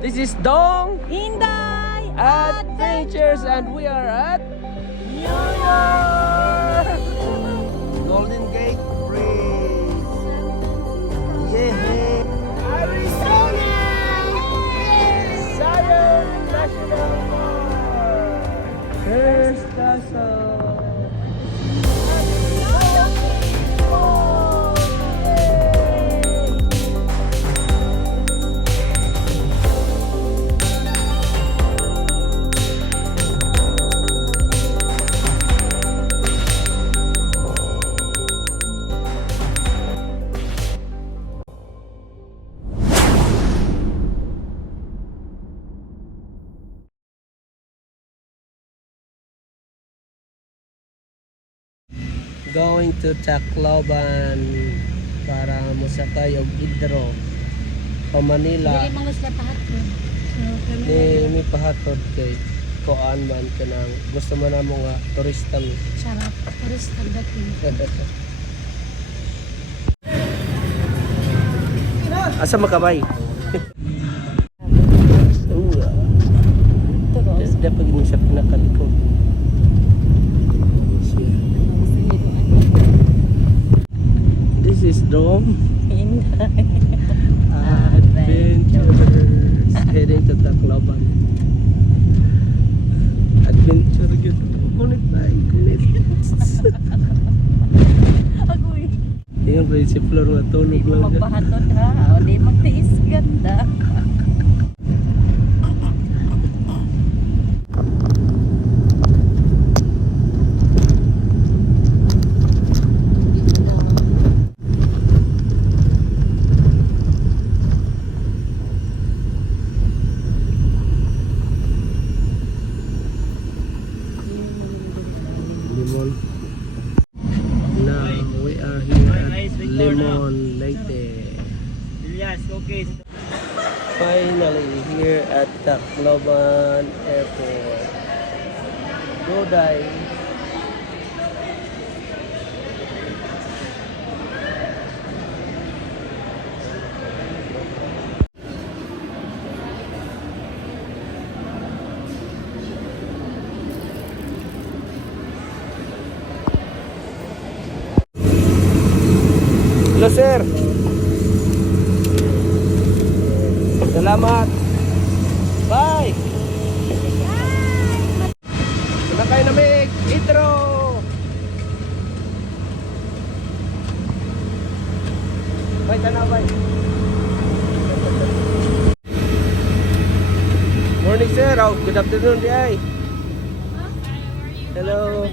This is Dong Inday Adventures and we are at New York! Golden Gate Bridge! Yeah! Arizona! Zion National Park! Here's Castle! Going to Tacloban para musakay og Hidro pa Manila. Dili mga sila pahat ko. So, Ni pahatod kay kuan man kanang gusto man namo nga turista mi. sarap. Paris pagdating. Asa makabay? Dapat mo siya pinakalikod. This is Dom Inday Adventures heading to Tacloban. Adventure yun. Kunit ba? Kunit. Agoy. Tingnan ba yung si Flor nga tulog Di mo lang dyan. magpahatod ha. O di magtiis ganda. Limon. Now we are here at Limon Leyte. Finally here at Tacloban Airport. Goday. Hello sir. Salamat. Bye. Wala kayo namig. Intro. Bye, tanaw, bye. Morning sir. Oh, good afternoon, di ay. Hello.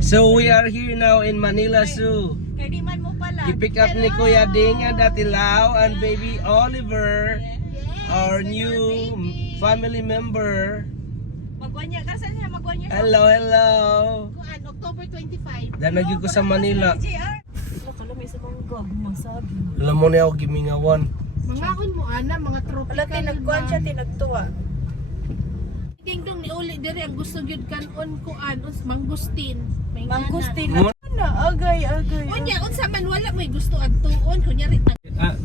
So we are here now in Manila Zoo. Kaya di man mo pala. I-pick up ni Kuya Dinga Datilao and baby Oliver, our new family member. Magwanya ka saan niya? Magwanya ka. Hello, hello. Kuan, October 25. Danagyo ko sa Manila. Kala may sa mga gag, masabi. Alam mo na ako gimingawan. Mga kun mo ana, mga tropical. Wala tinagkuan siya, tinagtuwa. Dingdong ni uli diri ang gusto gyud kanon kuan us mangustin. May Mangustin Mo- na. Agay. Unya unsa man wala may gusto adtuon kunyari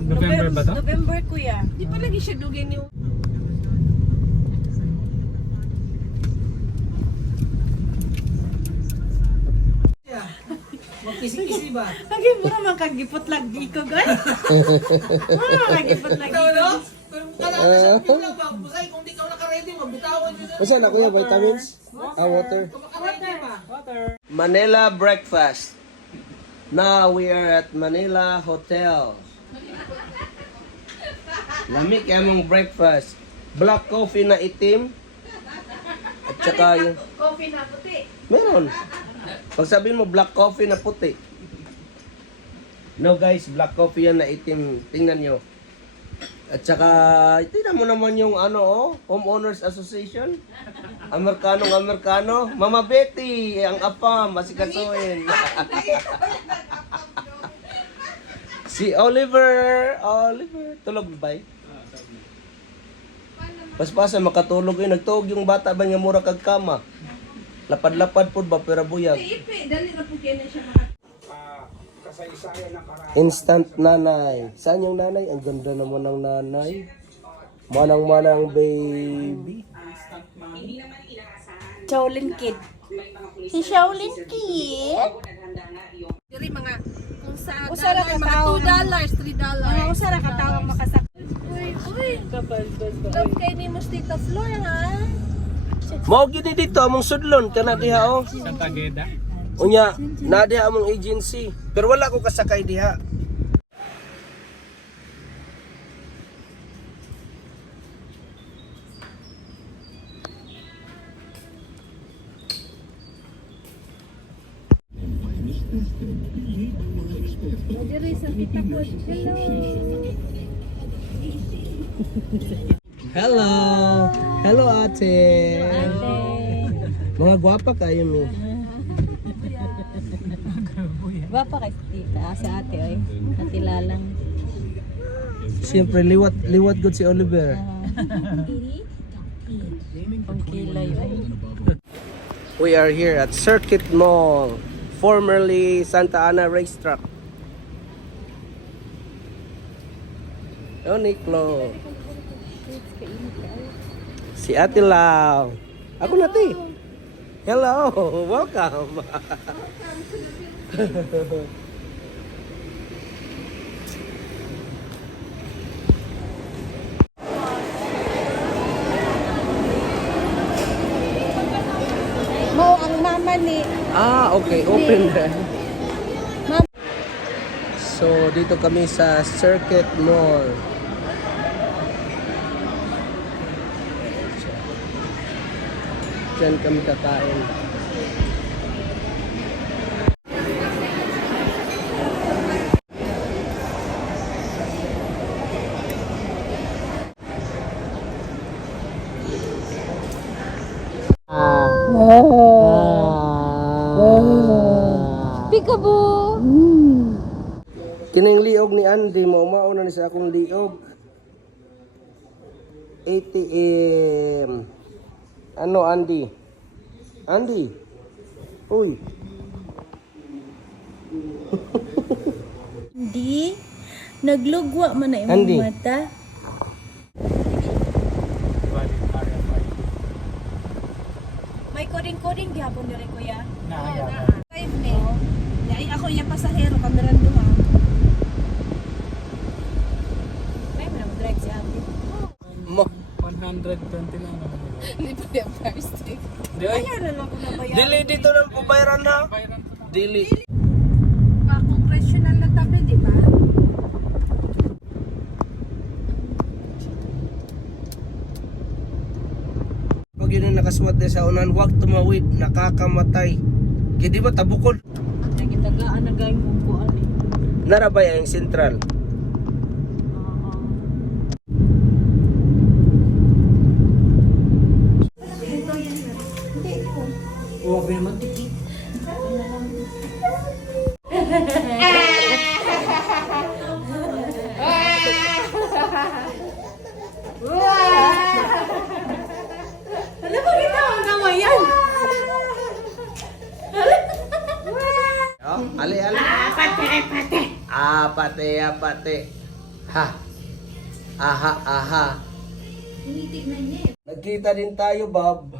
November ba to? November kuya. di pa lagi siya dugay ni Magkisi-kisi ba? Lagi mo naman kagipot lagi ko, guys. Mo naman kagipot lagi ko. Kung kailangan siya, kung lang ba, kung di ka Saan na kuya? Vitamins? Water. Manila breakfast. Now we are at Manila Hotel. Lamig among breakfast. Black coffee na itim. At saka yung... Coffee na puti. Meron. Pag sabihin mo black coffee na puti. No guys, black coffee yan na itim. Tingnan nyo. At saka, tingnan mo naman yung Homeowners Association. Amerikano. Mama Betty, ang apam, masikasuin. Si Oliver, tulog ba? Paspasan, makatulog yun. Nagtuog yung bata ba nga mura kag kama? Lapad-lapad po ba, pero buyag. Ipe, dali na po kaya na siya maka... Instant nanay. Saan yung nanay? Ang ganda naman ng nanay. Manang-manang baby. Shaolin Kid. Si Shaolin Kid? Diri mga kung sa Usara ka mga tao. $2, $3. Mga usara ka tawang makasak. Uy. Love kay ni mo Tita Flor ha. Mao gini dito among sudlon kana diha oh. Santa Geda. Unya, na diha among agency. Pero wala ko kasakay diha. Diri sa Tita Flor. Hello. Hello ate. Mga gwapa kayo mi. Ba pa kay tita, sa ate ay. Ate Lalang. Siyempre liwat good si Oliver. Pangkilay ay. We are here at Circuit Mall, formerly Santa Ana Racetrack. Uniqlo. Si Ate Lau. Ako na ti. Hello, welcome. Mo ang mama ni Okay, open na. So, dito kami sa Circuit Mall. Diyan kami kakain. Peekaboo! Kining liog ni Andy mo, mauna ni sa akong liog. ATM. Ano Andy? Andy? Uy. Hindi. Naglugwa man na Andy. imong mata. May coding-coding gihapon ni kuya. Five ni. Ay ako yung pasahero kameran duha. May man drive si ate. Mo. 120 lang naman. Hindi pa yung first take. Di ay. Kaya na lang ko nabayaran. Dili dito nang pubayran ha. Dili. Congressional na tabi, di ba? Pag yun ang nakaswat na sa unan, huwag tumawid, nakakamatay. Kaya di ba tabukod? Nagitagaan na gayong kukuan eh. Narabay ang sentral. Ano ba kita ang kamayan? Oh, ali. Pate. Ha. Aha. Nagkita din tayo, Bob.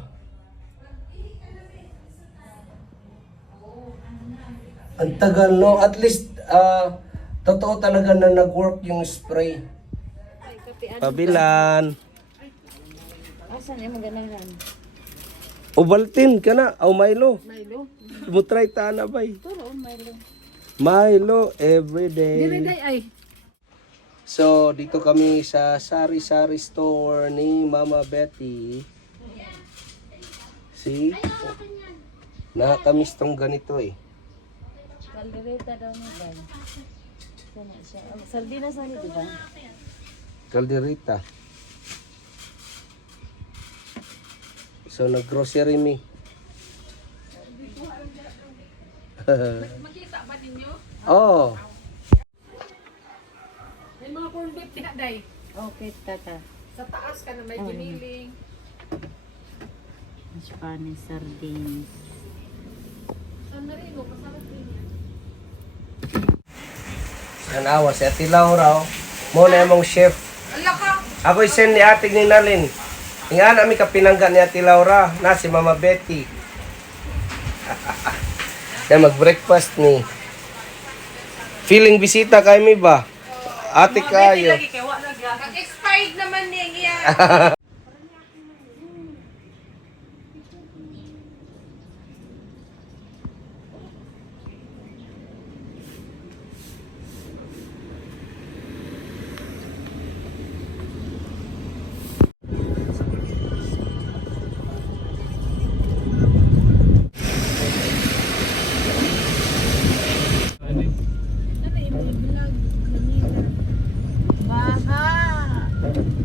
Ang tagal, no? At least, totoo talaga na nag-work yung spray. Pabilan. Asan yung maganahan? Ovaltine ka na, o Milo. Milo. Mutry ta na bay. Turo, Milo. Milo Dire everyday. day ay. So, dito kami sa sari-sari store ni Mama Betty. See? Nakakamiss tong ganito eh. Kaldereta daw mo ba? Sana siya. Oh, sardinas na di ba? Calderita. So, nag-grocery me. Makita ba ninyo? Oh, May mga corn beef diha day. Okay, tata. Sa taas ka na may giniling. Spanish sardines. San Marino, masarap din yan. yan awa si Ate Laura. Oh. Muna yung chef. Ala ka! Ako'y send ni Ate Ninalin. Nga namin kapinangga ni Ate Laura na si Mama Betty. Yan mag-breakfast ni. Feeling bisita kay mi ba? Ate kayo. Kag-expired naman niya iya.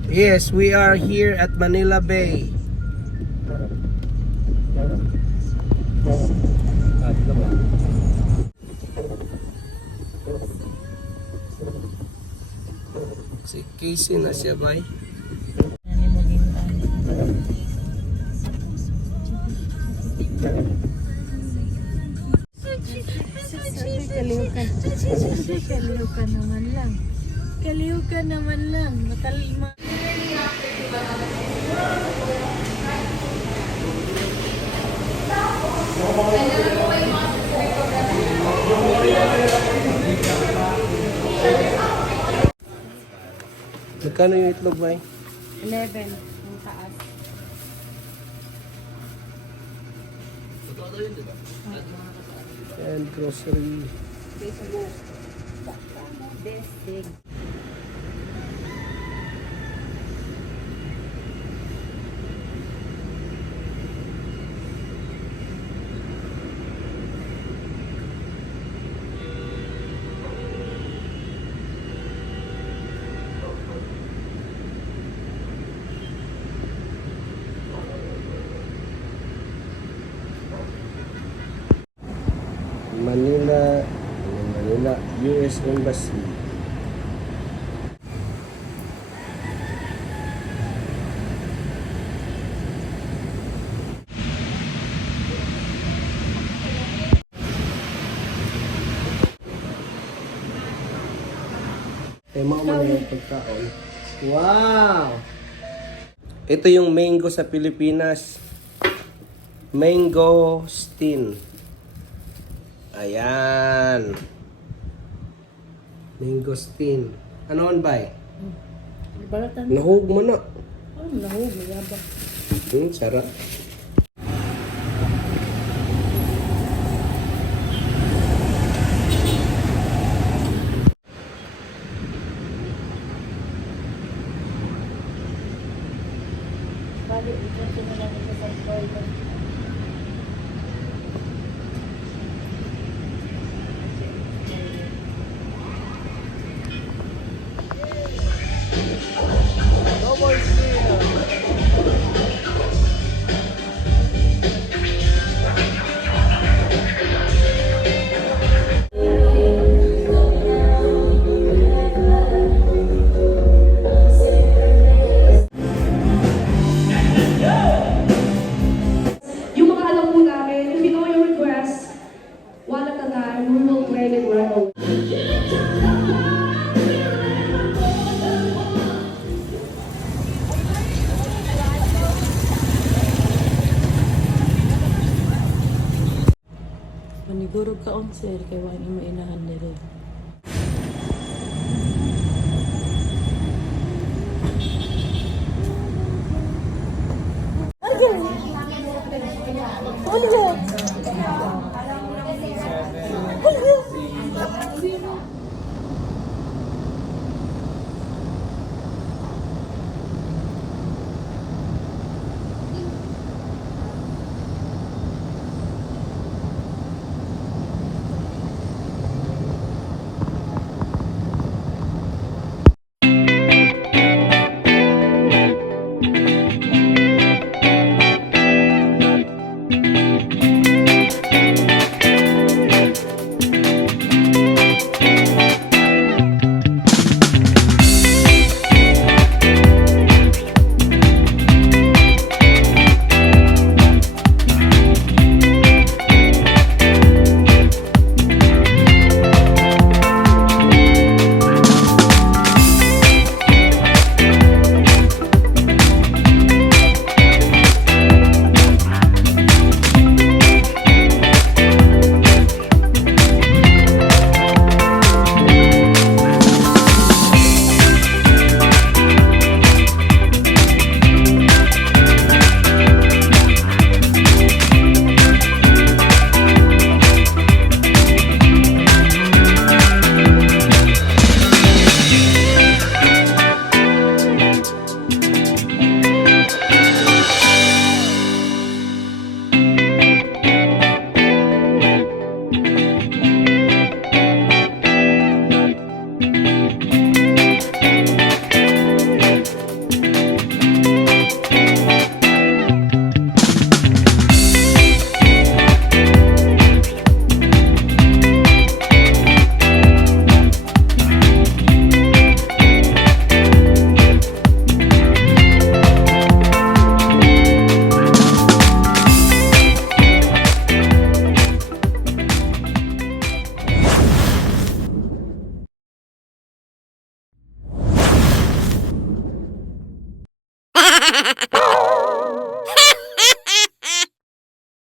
Yes, we are here at Manila Bay. Si Casey na siya ba? Ano mo gintaan? Kaliw ka naman lang. Kaliw ka naman lang. Matalima. Magkano yung itlog ba? 11. Ang taas. And grocery. Desig. Manila, US Embassy. Tema mo na yung pagkaon. Wow! Ito yung mango sa Pilipinas. Mango stin. Ayan. Mangosteen. Ano man ba? Balatan. Nahug mo na. Oh, nahug. Mayabang. Sarap. Bali, ito sinula nito sa toilet. Yung mga alam po namin, if you know your request, one at a time, we will train it right away. Manigurog ka on sir, kaya wani mainahan nila.